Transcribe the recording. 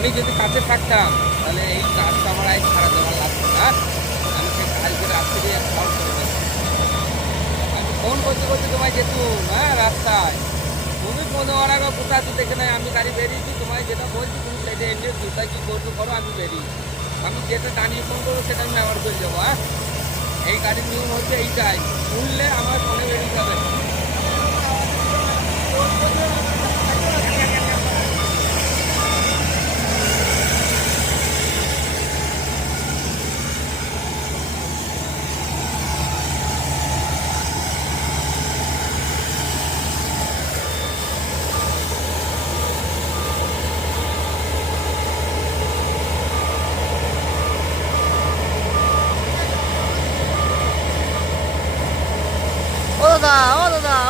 আমি যদি কাছে থাকতাম তাহলে এই কাজটা আমার আজ ছাড়া দেওয়ার লাগতো না। আমি সেই কালকে রাত্রে ফোন করে দেবো। আমি ফোন করতে করতে তোমায় যেতুম, হ্যাঁ, রাস্তায়। তুমি ফোন দেওয়ার আগে কোথায় তো দেখে নাই আমি গাড়ি বেরিয়েছি, তোমায় যেটা বলছি তুমি সেটা এমনি জুতা কী করছো করো, আমি বেরিয়েছি। আমি যেটা দাঁড়িয়ে ফোন করবো সেটা আমি ব্যবহার করে যাবো। হ্যাঁ, এই গাড়ির নিয়ম হচ্ছে এইটাই, শুনলে আমার ফোনে বেরিয়ে যাবে। ও দাদা, ও দাদা, ও